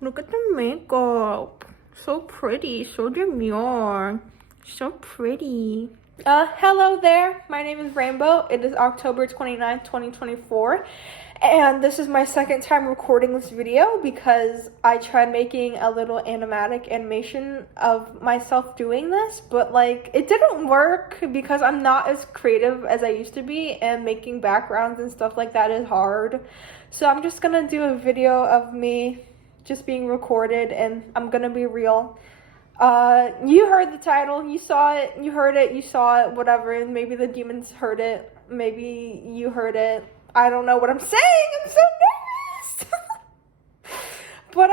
Look at the makeup. So pretty, so demure. So pretty. Hello there. My name is Rainbow. It is October 29th, 2024. And this is my second time recording this video because I tried making a little animatic animation of myself doing this, but like it didn't work because I'm not as creative as I used to be, and making backgrounds and stuff like that is hard. So I'm just gonna do a video of me just being recorded, and I'm gonna be real. You heard the title, you saw it, you heard it, you saw it, whatever, and maybe the demons heard it, maybe you heard it. I don't know what I'm saying, I'm so nervous! But,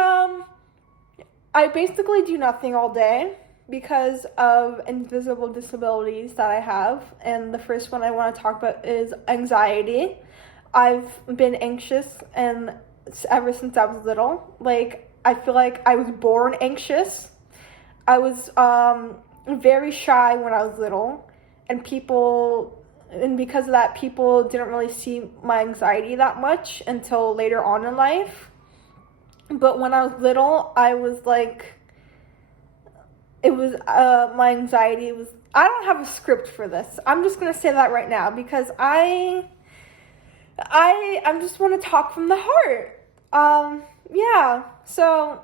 I basically do nothing all day because of invisible disabilities that I have, and the first one I want to talk about is anxiety. I've been anxious and ever since I was little. Like, I feel like I was born anxious. I was very shy when I was little, and because of that, people didn't really see my anxiety that much until later on in life. But when I was little, I was like, my anxiety was, I don't have a script for this. I'm just gonna say that right now because I just want to talk from the heart. Yeah, so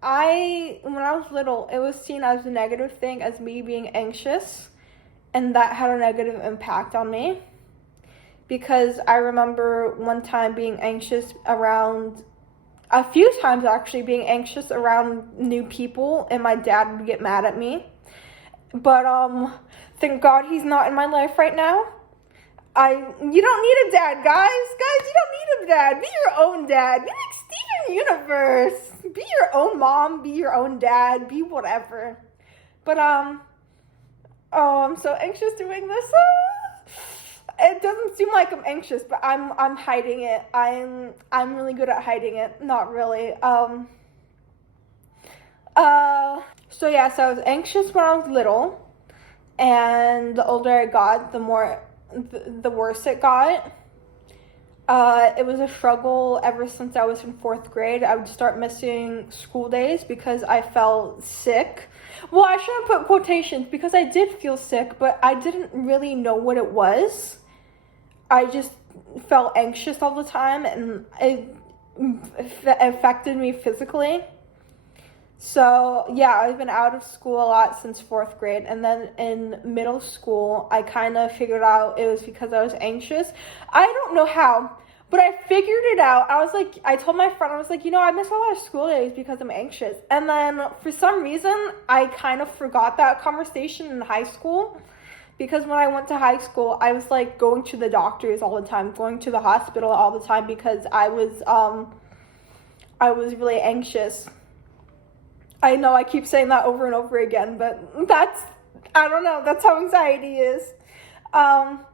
when I was little, it was seen as a negative thing, as me being anxious, and that had a negative impact on me. Because I remember one time being anxious around, a few times actually, being anxious around new people, and my dad would get mad at me. But, thank God he's not in my life right now. You don't need a dad, guys. Guys, you don't need a dad. Be your own dad. Be like Steven Universe. Be your own mom. Be your own dad. Be whatever. But, oh, I'm so anxious doing this. It doesn't seem like I'm anxious, but I'm hiding it. I'm really good at hiding it. Not really. So yeah, so I was anxious when I was little, and the older I got, the worse it got. It was a struggle ever since I was in 4th grade. I would start missing school days because I felt sick. Well, I shouldn't put quotations because I did feel sick, but I didn't really know what it was. I just felt anxious all the time, and it affected me physically. So yeah, I've been out of school a lot since 4th grade, and then in middle school, I kind of figured out it was because I was anxious. I don't know how, but I figured it out. I told my friend, I was like, I miss a lot of school days because I'm anxious. And then for some reason, I kind of forgot that conversation in high school, because when I went to high school, I was like going to the doctors all the time, going to the hospital all the time because I was really anxious. I know I keep saying that over and over again, but I don't know, that's how anxiety is. But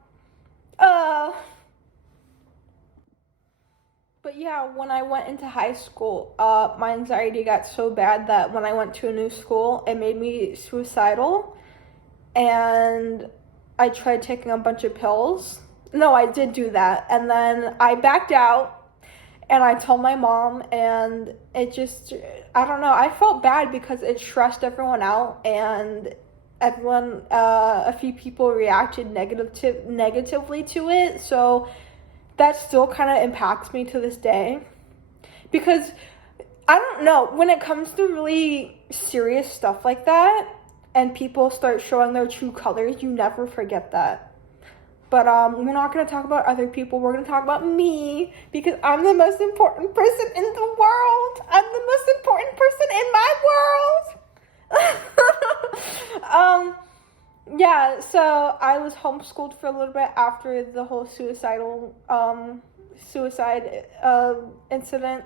yeah, when I went into high school, my anxiety got so bad that when I went to a new school, it made me suicidal, and I tried taking a bunch of pills. No, I did do that, and then I backed out. And I told my mom, and it just, I don't know, I felt bad because it stressed everyone out, and a few people reacted negatively to it, so that still kind of impacts me to this day. Because, I don't know, when it comes to really serious stuff like that, and people start showing their true colors, you never forget that. But we're not going to talk about other people. We're going to talk about me, because I'm the most important person in the world. I'm the most important person in my world. Yeah, so I was homeschooled for a little bit after the whole suicide incident.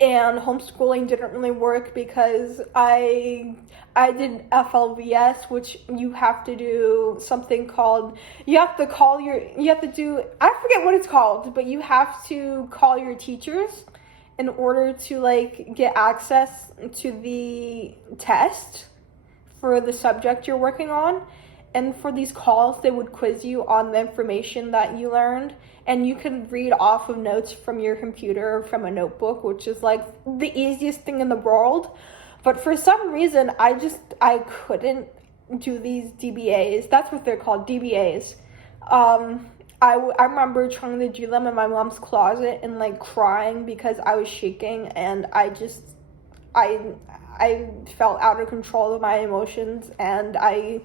And homeschooling didn't really work because I did FLVS, which you have to do something called, I forget what it's called, but you have to call your teachers in order to like get access to the test for the subject you're working on. And for these calls, they would quiz you on the information that you learned, and you could read off of notes from your computer or from a notebook, which is like the easiest thing in the world. But for some reason, I couldn't do these DBAs. That's what they're called, DBAs. I remember trying to do them in my mom's closet and like crying because I was shaking, and I felt out of control of my emotions, and I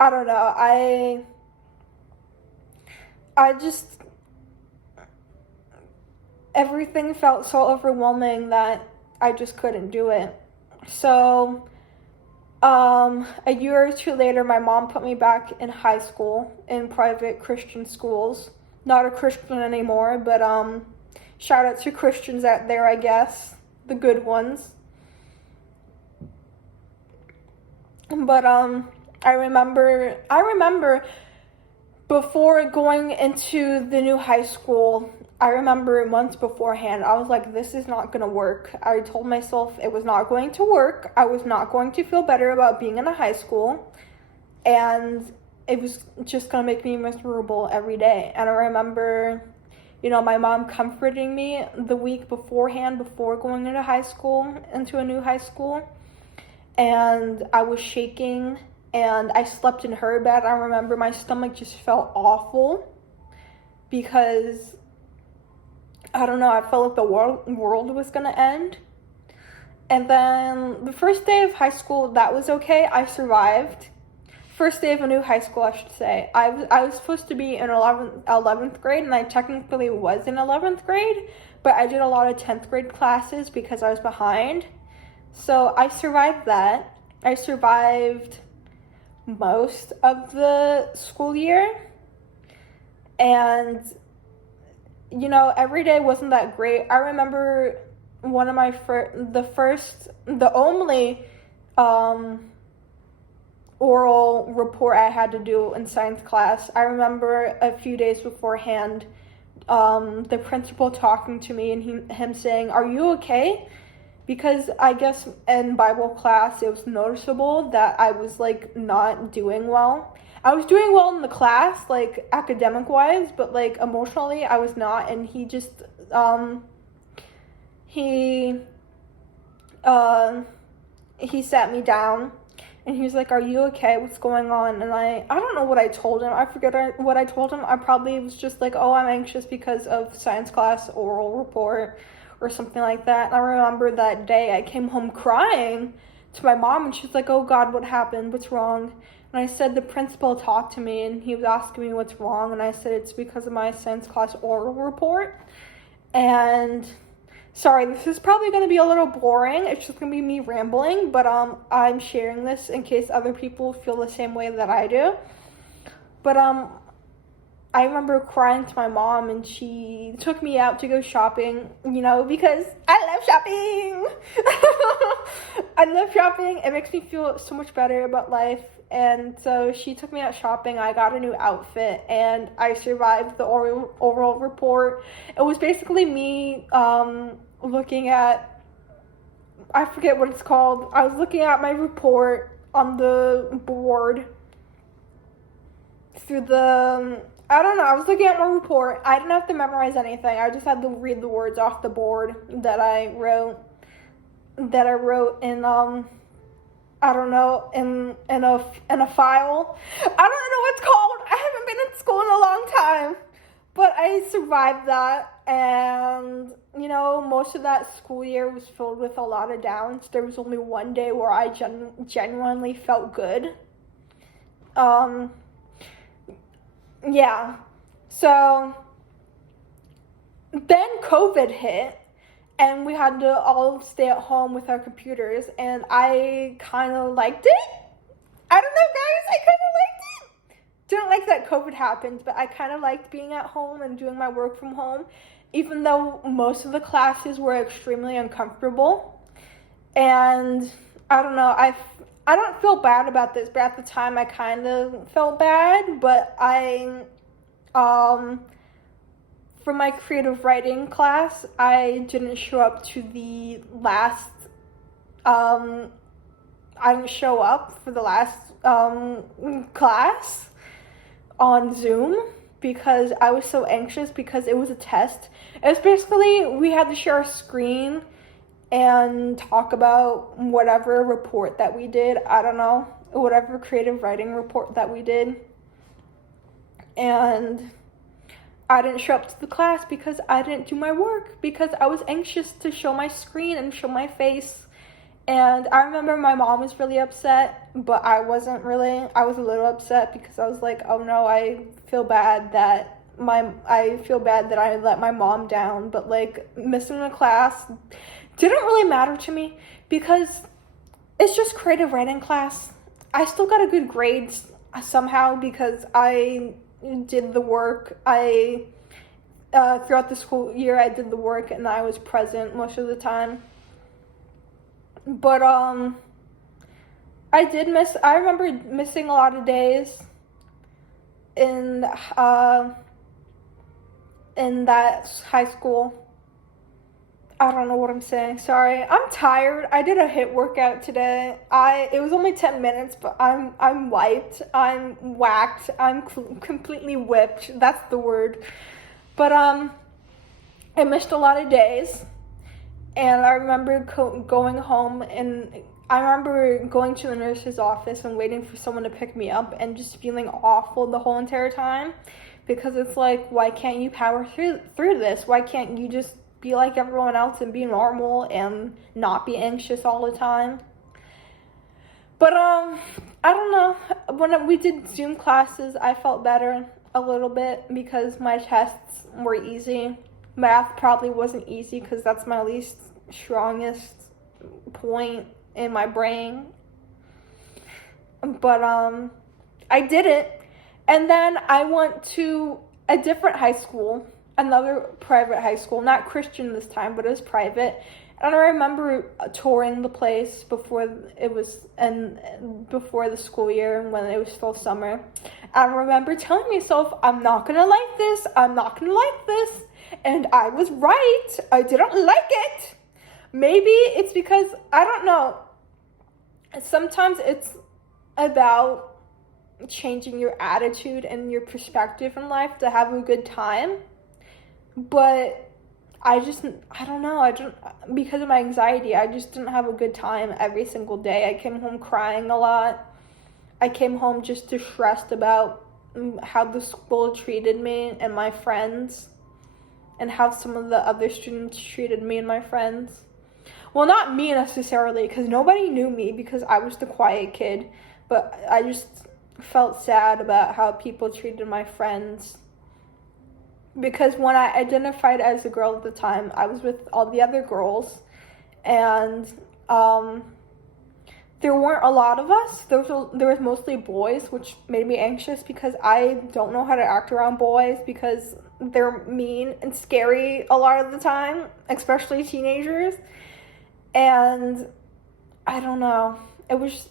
don't know, I just, everything felt so overwhelming that I just couldn't do it. So a year or two later, my mom put me back in high school in private Christian schools. Not a Christian anymore, but shout out to Christians out there, I guess, the good ones. But I remember before going into the new high school, I remember months beforehand, I was like, this is not going to work. I told myself it was not going to work. I was not going to feel better about being in a high school. And it was just going to make me miserable every day. And I remember, my mom comforting me the week beforehand, before going into a new high school. And I was shaking, and I slept in her bed. I remember my stomach just felt awful because, I don't know, I felt like the world was going to end. And then the first day of high school, that was okay. I survived. First day of a new high school, I should say. I was supposed to be in 11th grade, and I technically was in 11th grade, but I did a lot of 10th grade classes because I was behind. So I survived that. I survived most of the school year. And, every day wasn't that great. I remember one of my the only oral report I had to do in science class. I remember a few days beforehand, the principal talking to me and him saying, "Are you okay?" Because I guess in Bible class, it was noticeable that I was, like, not doing well. I was doing well in the class, like, academic-wise, but, like, emotionally, I was not. And he just, he sat me down, and he was like, "Are you okay? What's going on?" And I don't know what I told him. I forget what I told him. I probably was just like, "Oh, I'm anxious because of science class oral report," or something like that. And I remember that day I came home crying to my mom, and she's like, "Oh God, what happened? What's wrong?" And I said, "The principal talked to me, and he was asking me what's wrong." And I said, "It's because of my science class oral report." And sorry, this is probably going to be a little boring. It's just going to be me rambling, but I'm sharing this in case other people feel the same way that I do. But I remember crying to my mom, and she took me out to go shopping, because I love shopping. I love shopping. It makes me feel so much better about life. And so she took me out shopping. I got a new outfit, and I survived the oral report. It was basically me looking at, I forget what it's called. I was looking at my report on the board through the... I don't know, I was looking at my report. I didn't have to memorize anything. I just had to read the words off the board that I wrote in, I don't know, in a file. I don't know what it's called. I haven't been in school in a long time. But I survived that, and, most of that school year was filled with a lot of downs. There was only one day where I genuinely felt good. Yeah, so then COVID hit, and we had to all stay at home with our computers, and I kind of liked it. I don't know, guys, I kind of liked it. Didn't like that COVID happened, but I kind of liked being at home and doing my work from home, even though most of the classes were extremely uncomfortable. And I don't know, I don't feel bad about this, but at the time I kind of felt bad. But for my creative writing class, I didn't show up to the last, I didn't show up for the last class on Zoom because I was so anxious because it was a test. It was basically, we had to share a screen and talk about whatever report that we did. I don't know, whatever creative writing report that we did. And I didn't show up to the class because I didn't do my work because I was anxious to show my screen and show my face. And I remember my mom was really upset, but I wasn't really. I was a little upset because I was like, oh no, I feel bad that I let my mom down. But like, missing the class didn't really matter to me because it's just creative writing class. I still got a good grade somehow because I did the work. Throughout the school year, I did the work and I was present most of the time. But I remember missing a lot of days in that high school. I don't know what I'm saying. Sorry. I'm tired. I did a HIIT workout today. It was only 10 minutes, but I'm wiped. I'm whacked. I'm completely whipped. That's the word. But I missed a lot of days. And I remember going home, and I remember going to the nurse's office and waiting for someone to pick me up and just feeling awful the whole entire time because it's like, why can't you power through this? Why can't you just be like everyone else and be normal and not be anxious all the time? But I don't know. When we did Zoom classes, I felt better a little bit because my tests were easy. Math probably wasn't easy because that's my least strongest point in my brain. But I did it. And then I went to a different high school, another private high school, not Christian this time, but it was private. And I remember touring the place before the school year when it was still summer. I remember telling myself, I'm not gonna like this. I'm not gonna like this. And I was right. I didn't like it. Maybe it's because, I don't know. Sometimes it's about changing your attitude and your perspective in life to have a good time. But I don't know. Because of my anxiety, I just didn't have a good time every single day. I came home crying a lot. I came home just stressed about how the school treated me and my friends, and how some of the other students treated me and my friends. Well, not me necessarily, because nobody knew me because I was the quiet kid, but I just felt sad about how people treated my friends. Because when I identified as a girl at the time, I was with all the other girls, and there weren't a lot of us. There was mostly boys, which made me anxious because I don't know how to act around boys because they're mean and scary a lot of the time, especially teenagers. And I don't know. I was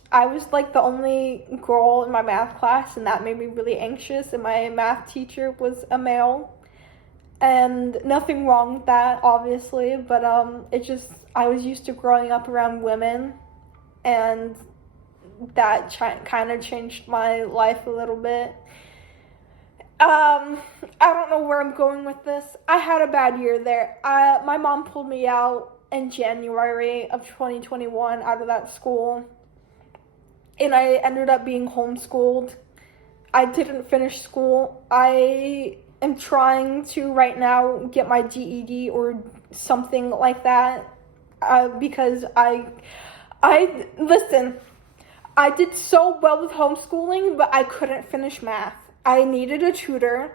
like the only girl in my math class, and that made me really anxious. And my math teacher was a male, and nothing wrong with that, obviously. But I was used to growing up around women, and that kind of changed my life a little bit. I don't know where I'm going with this. I had a bad year there. My mom pulled me out in January of 2021 out of that school, and I ended up being homeschooled. I didn't finish school. I am trying to right now get my GED or something like that because listen, I did so well with homeschooling, but I couldn't finish math. I needed a tutor,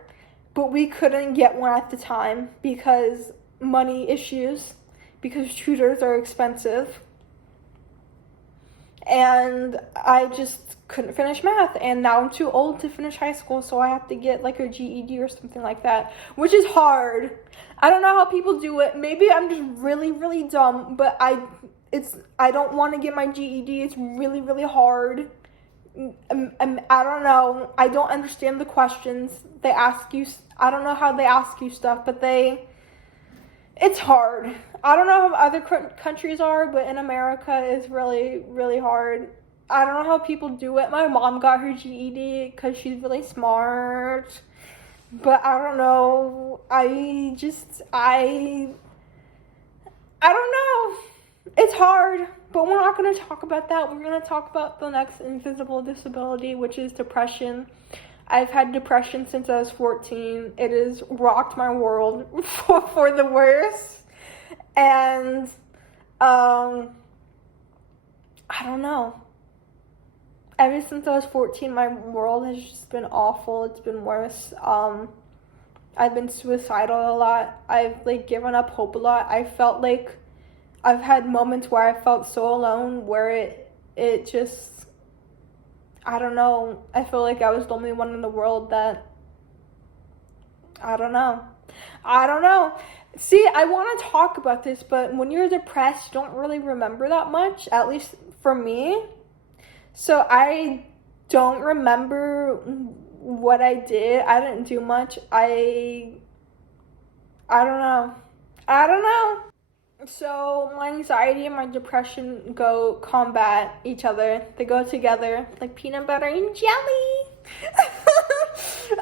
but we couldn't get one at the time because money issues, because tutors are expensive. And I just couldn't finish math, and now I'm too old to finish high school, so I have to get like a GED or something like that, which is hard. I don't know how people do it. Maybe I'm just really, really dumb, but I don't want to get my GED. It's really, really hard. I don't know. I don't understand the questions they ask you. I don't know how they ask you stuff, but it's hard. I don't know how other countries are, but in America it's really, really hard. I don't know how people do it. My mom got her GED because she's really smart. But I don't know. I don't know. It's hard, but we're not going to talk about that. We're going to talk about the next invisible disability, which is depression. I've had depression since I was 14. It has rocked my world for the worst. And I don't know. Ever since I was 14, my world has just been awful. It's been worse. I've been suicidal a lot. I've given up hope a lot. I felt like I've had moments where I felt so alone, where it just, I don't know. I feel like I was the only one in the world that, I don't know. See, I want to talk about this, but when you're depressed, you don't really remember that much, at least for me. So I don't remember what I did. I didn't do much. I don't know. So my anxiety and my depression go combat each other. They go together like peanut butter and jelly.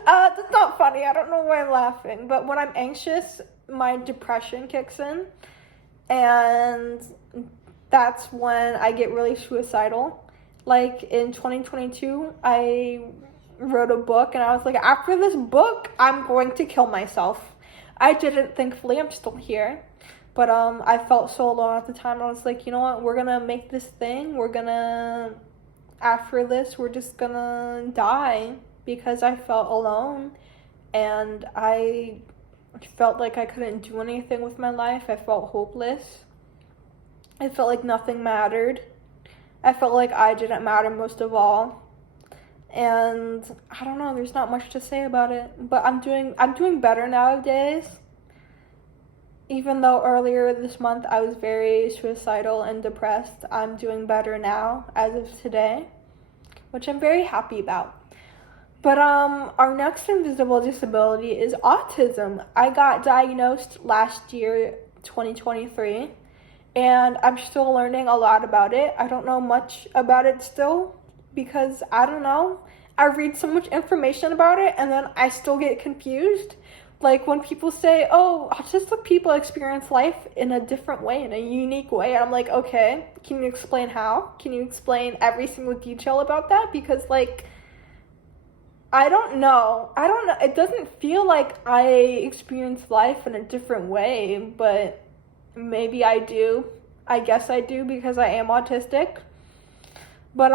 That's not funny. I don't know why I'm laughing. But when I'm anxious, my depression kicks in. And that's when I get really suicidal. Like in 2022, I wrote a book and I was like, after this book, I'm going to kill myself. I didn't, thankfully. I'm still here. But I felt so alone at the time. I was like, you know what? We're going to make this thing. After this, we're just going to die. Because I felt alone. And I felt like I couldn't do anything with my life. I felt hopeless. I felt like nothing mattered. I felt like I didn't matter most of all. And I don't know, there's not much to say about it. But I'm doing better nowadays. Even though earlier this month I was very suicidal and depressed, I'm doing better now as of today, which I'm very happy about. But our next invisible disability is autism. I got diagnosed last year, 2023, and I'm still learning a lot about it. I don't know much about it still because I don't know. I read so much information about it and then I still get confused. Like when people say, oh, autistic people experience life in a different way, in a unique way. And I'm like, okay, can you explain how? Can you explain every single detail about that? Because I don't know. It doesn't feel like I experience life in a different way, but maybe I do. I guess I do because I am autistic. But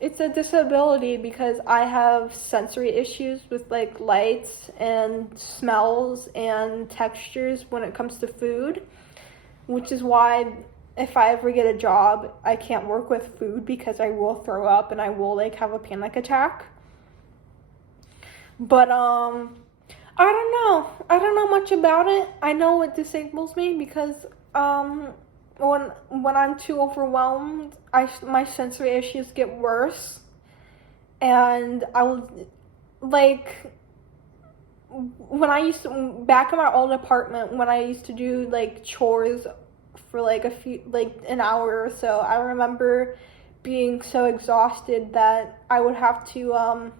it's a disability because I have sensory issues with lights and smells and textures when it comes to food, which is why if I ever get a job, I can't work with food because I will throw up and I will have a panic attack. But I don't know. I don't know much about it. I know it disables me because when I'm too overwhelmed, my sensory issues get worse. And I was when I used to, back in my old apartment, when I used to do chores for an hour or so, I remember being so exhausted that I would have to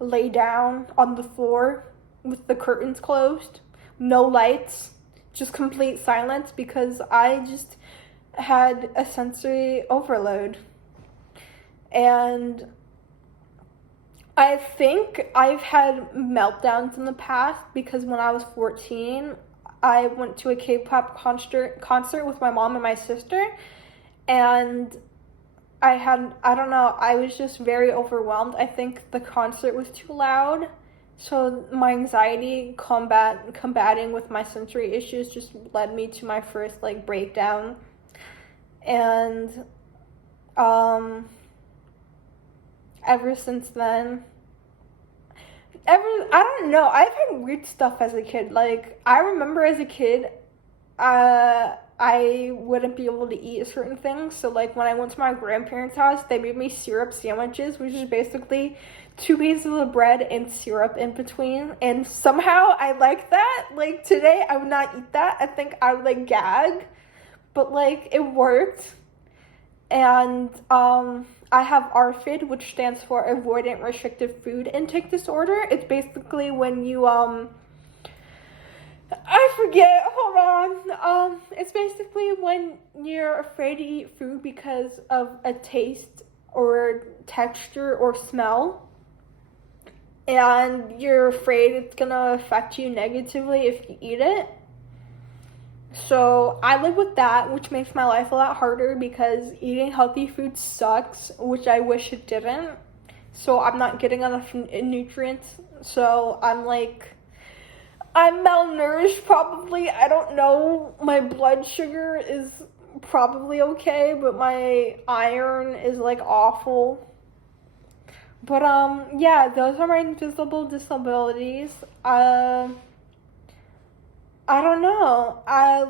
lay down on the floor with the curtains closed, no lights, just complete silence because I just had a sensory overload. And I think I've had meltdowns in the past because when I was 14, I went to a K-pop concert with my mom and my sister, and I don't know, I was just very overwhelmed. I think the concert was too loud, so my anxiety combating with my sensory issues just led me to my first breakdown. And ever since then, I don't know, I've had weird stuff as a kid. I remember as a kid, I wouldn't be able to eat certain things. So when I went to my grandparents' house, they made me syrup sandwiches, which is basically 2 pieces of bread and syrup in between. And somehow I like that. Today, I would not eat that. I think I would gag. But it worked. and I have ARFID, which stands for Avoidant Restrictive Food Intake Disorder. It's basically when you I forget. Hold on. It's basically when you're afraid to eat food because of a taste or texture or smell, and you're afraid it's gonna affect you negatively if you eat it. So I live with that, which makes my life a lot harder because eating healthy food sucks, which I wish it didn't. So I'm not getting enough nutrients. So I'm malnourished probably. I don't know. My blood sugar is probably okay, but my iron is like awful. But yeah, those are my invisible disabilities. I don't know.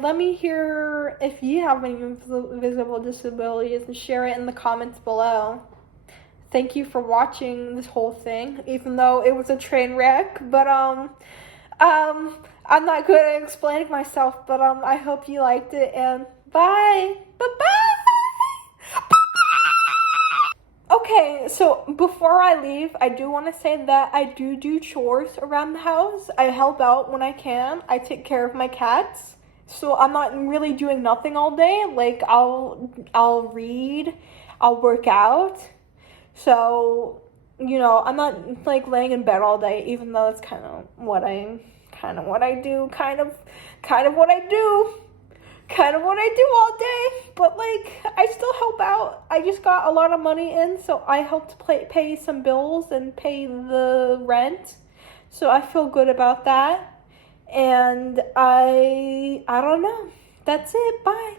Let me hear if you have any invisible disabilities and share it in the comments below. Thank you for watching this whole thing, even though it was a train wreck. But I'm not good at explaining myself, but I hope you liked it, and bye. Bye-bye. Okay, so before I leave, I do want to say that I do chores around the house. I help out when I can. I take care of my cats. So I'm not really doing nothing all day. Like I'll read, I'll work out. So, I'm not like laying in bed all day, even though it's kind of what I do. Kind of what I do all day, but I still help out. I just got a lot of money in, so I helped pay some bills and pay the rent, so I feel good about that. And I don't know, that's it. Bye.